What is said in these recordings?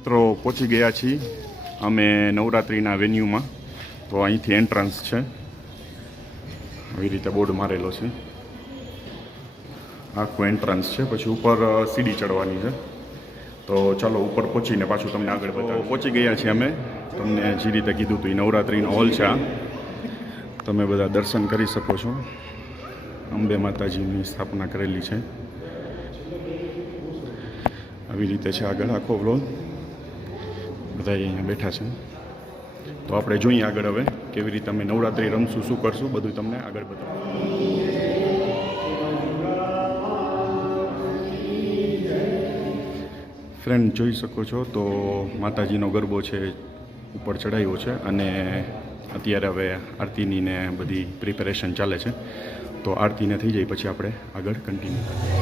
મિત્રો પહોંચી ગયા છીએ અમે નવરાત્રિના વેન્યુમાં. તો અહીંથી એન્ટ્રન્સ છે, આવી રીતે બોર્ડ મારેલો છે, આખું એન્ટ્રન્સ છે. પછી ઉપર સીડી ચડવાની છે. તો ચાલો ઉપર પહોંચીને પાછું તમને આગળ બતાવું. પહોંચી ગયા છીએ અમે, તમને જે રીતે કીધું હતું એ નવરાત્રિનો હોલ છે આ. તમે બધા દર્શન કરી શકો છો. અંબે માતાજીની સ્થાપના કરેલી છે. આવી રીતે છે આગળ આખો વ્લોગ. બધા અહીંયા બેઠા છે. તો આપણે જોઈએ આગળ હવે કેવી રીતે અમે નવરાત્રિ રમશું, શું કરશું, બધું તમને આગળ બતાવું. ફ્રેન્ડ જોઈ શકો છો તો માતાજીનો ગરબો છે ઉપર ચડાવ્યો છે અને અત્યારે હવે આરતીની ને બધી પ્રિપેરેશન ચાલે છે. તો આરતીને થઈ જાય પછી આપણે આગળ કન્ટિન્યુ કરીએ.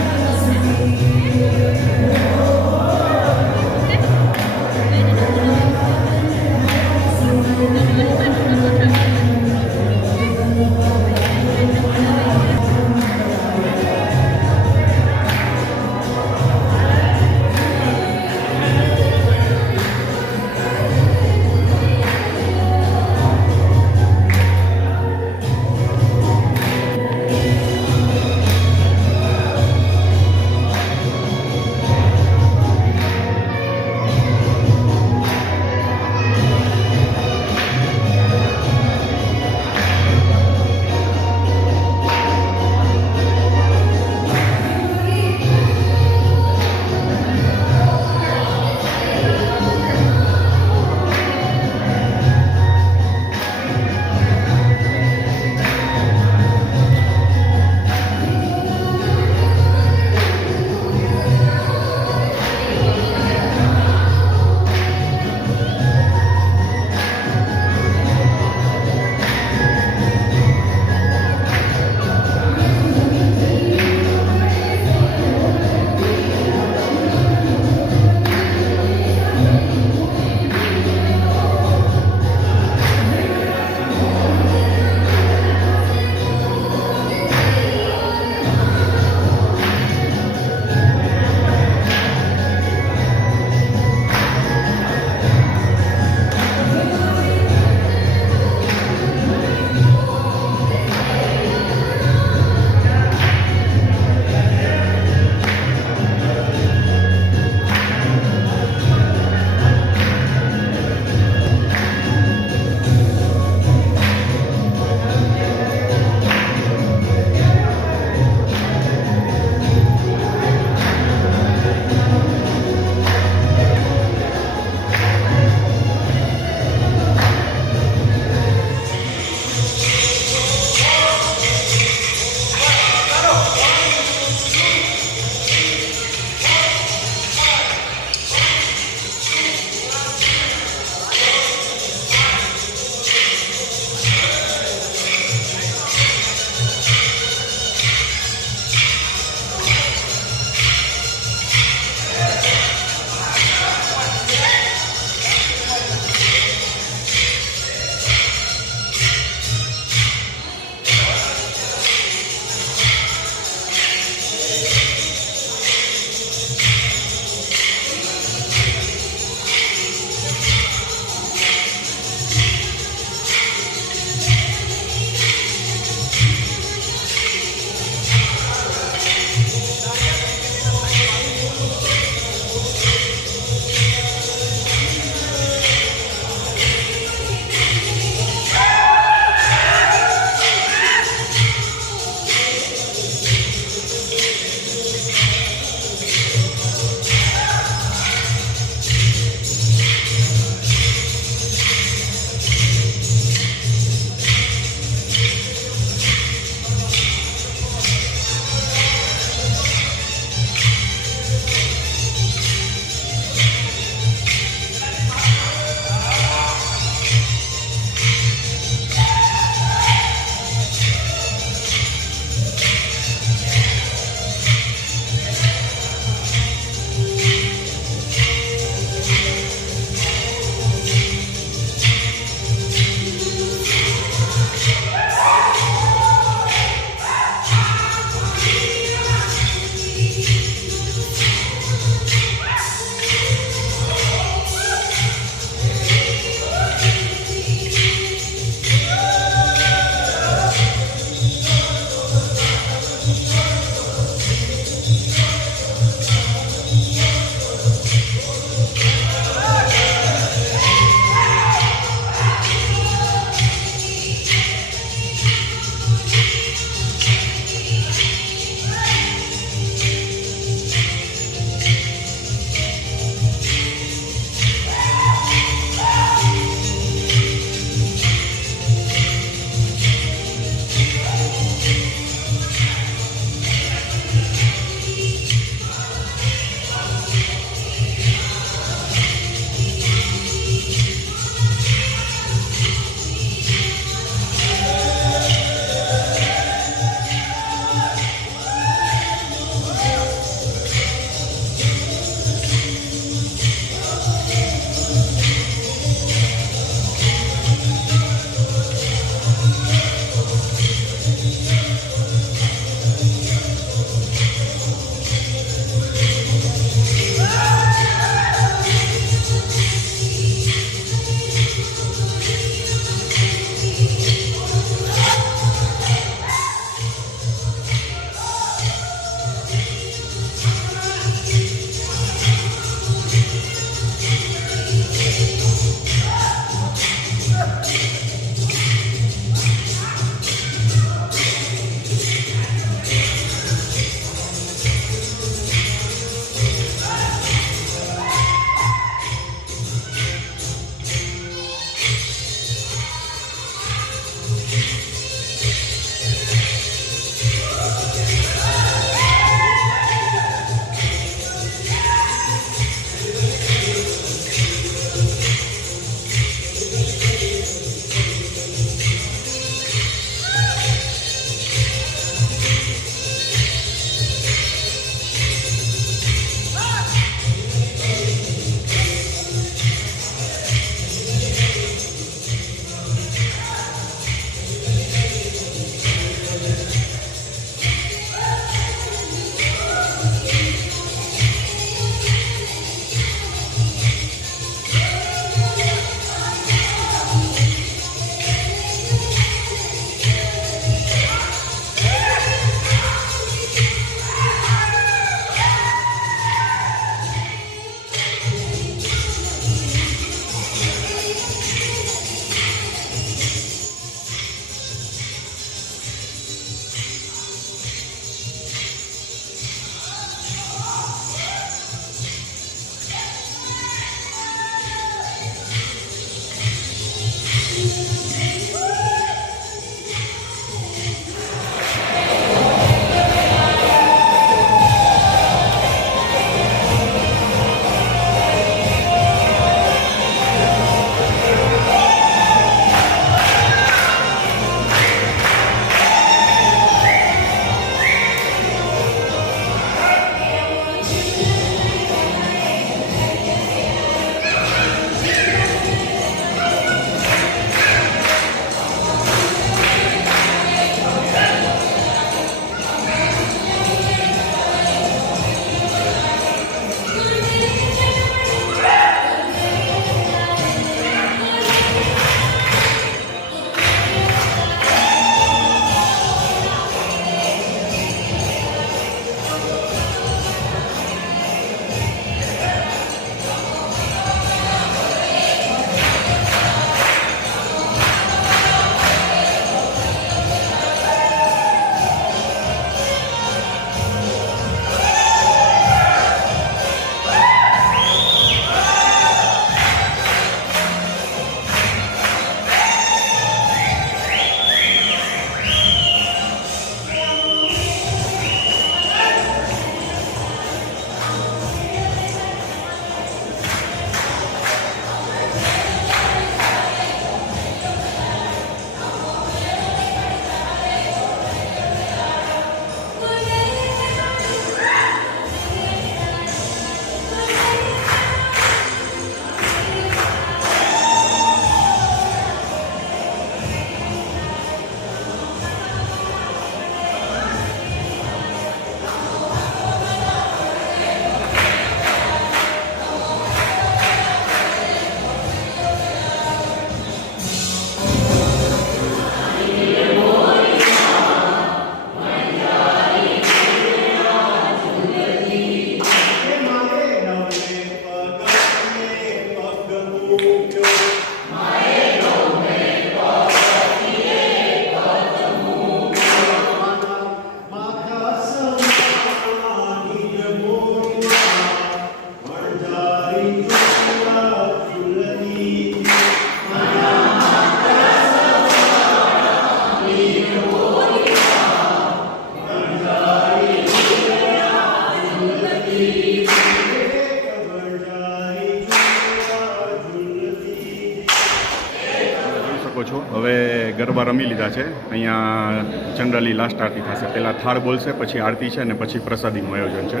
હવે ગરબા રમી લીધા છે. અહીંયા જનરલી લાસ્ટ આરતી થશે. પહેલાં થાળ બોલશે, પછી આરતી છે અને પછી પ્રસાદીનું આયોજન છે.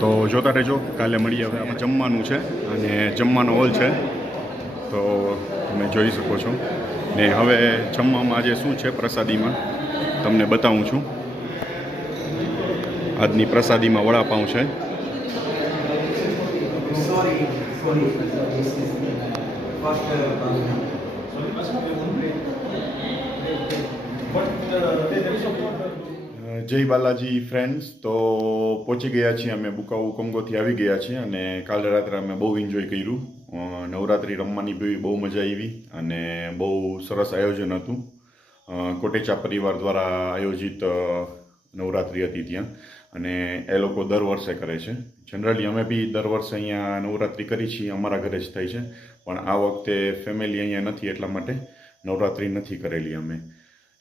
તો જોતા રહેજો. કાલે મળીએ. હવે આમાં જમવાનું છે અને જમવાનો હોલ છે, તો તમે જોઈ શકો છો. ને હવે જમવામાં આજે શું છે પ્રસાદીમાં તમને બતાવું છું. આજની પ્રસાદીમાં વડાપાઉં છે. જય બાલાજી ફ્રેન્ડ્સ. તો પહોંચી ગયા છીએ અમે બુકાઉ કોંગોથી આવી ગયા છીએ અને કાલે રાત્રે અમે બહુ એન્જોય કર્યું. નવરાત્રિ રમવાની બી બહુ મજા આવી અને બહુ સરસ આયોજન હતું. કોટેચા પરિવાર દ્વારા આયોજિત નવરાત્રિ હતી ત્યાં, અને એ લોકો દર વર્ષે કરે છે. જનરલી અમે બી દર વર્ષે અહીંયા નવરાત્રિ કરી છીએ, અમારા ઘરે જ થાય છે. પણ આ વખતે ફેમિલી અહીંયા નથી, એટલા માટે નવરાત્રિ નથી કરેલી અમે.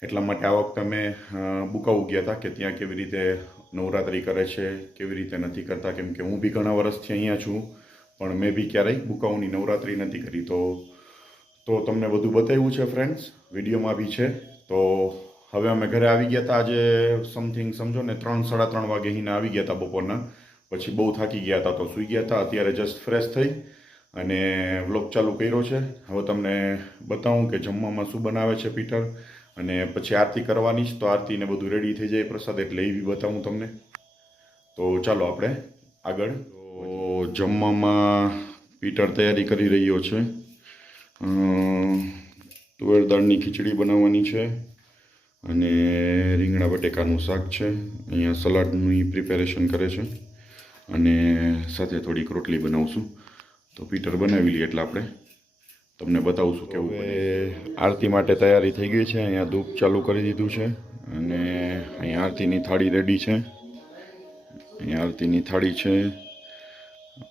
એટલા માટે આ વખતે અમે બુકાઉ ગયા હતા કે ત્યાં કેવી રીતે નવરાત્રિ કરે છે, કેવી રીતે નથી કરતા. કેમ કે હું બી ઘણા વર્ષથી અહીંયા છું, પણ મેં બી ક્યારેય બુકાઉની નવરાત્રિ નથી કરી. તો તમને બધું બતાવ્યું છે ફ્રેન્ડ્સ, વિડીયોમાં બી છે. તો હવે અમે ઘરે આવી ગયા હતા આજે સમથિંગ સમજો ને 3-3:30 વાગે અહીંને આવી ગયા હતા બપોરના. પછી બહુ થાકી ગયા હતા તો સૂઈ ગયા હતા. અત્યારે જસ્ટ ફ્રેશ થઈ અને વ્લોગ ચાલુ કર્યો છે. હવે તમને બતાવું કે જમવામાં શું બનાવે છે પીટર, અને પછી આરતી કરવાની જ, તો આરતીને બધું રેડી થઈ જાય પ્રસાદ, એટલે એ બી બતાવું તમને. તો ચાલો આપણે આગળ. તો જમવામાં પીટર તૈયારી કરી રહ્યો છે. તુવેર દાળની ખીચડી બનાવવાની છે અને રીંગણા બટેકાનું શાક છે. અહીંયા સલાડની પ્રિપેરેશન કરે છે અને સાથે થોડીક રોટલી બનાવશું. તો પીટર બનાવી લઈએ એટલે આપણે તમને બતાવશું કેવું. આરતી માટે તૈયારી થઈ ગઈ છે. અહીંયા ધૂપ ચાલુ કરી દીધું છે અને અહીંયા આરતીની થાળી રેડી છે. અહીંયા આરતીની થાળી છે,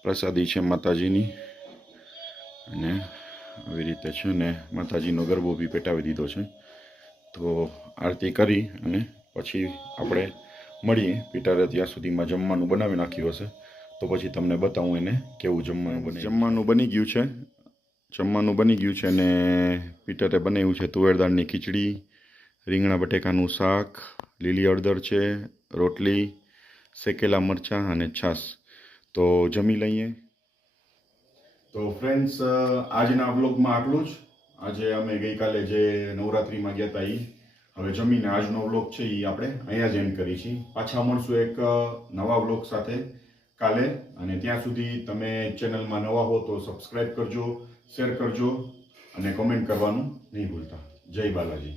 પ્રસાદી છે માતાજીની, અને આવી રીતે છે ને માતાજીનો ગરબો બી પેટાવી દીધો છે. તો આરતી કરી અને પછી આપણે મળીએ. પીટરે ત્યાં સુધીમાં જમવાનું બનાવી નાખ્યું હશે, તો પછી તમને બતાવું એને કેવું જમવાનું બને. જમવાનું બની ગયું છે અને પીટરે બનાવ્યું છે તુવેર દાળની ખીચડી, રીંગણા બટેકાનું શાક, લીલી હળદર છે, રોટલી, શેકેલા મરચાં અને છાશ. તો જમી લઈએ. તો ફ્રેન્ડ્સ, આજના વ્લોગમાં આટલું જ. આજે અમે ગઈકાલે જે નવરાત્રિમાં ગયા હતા હવે જમીને આજનો વ્લોગ છે એ આપણે અહીંયા જ એન્ડ કરી છીએ. પાછા મળશું એક નવા વ્લોગ સાથે કાલે, અને ત્યાં સુધી તમે ચેનલમાં નવા હો તો સબસ્ક્રાઈબ કરજો, શેર કરજો અને કોમેન્ટ કરવાનું નહીં ભૂલતા. જય બાલાજી.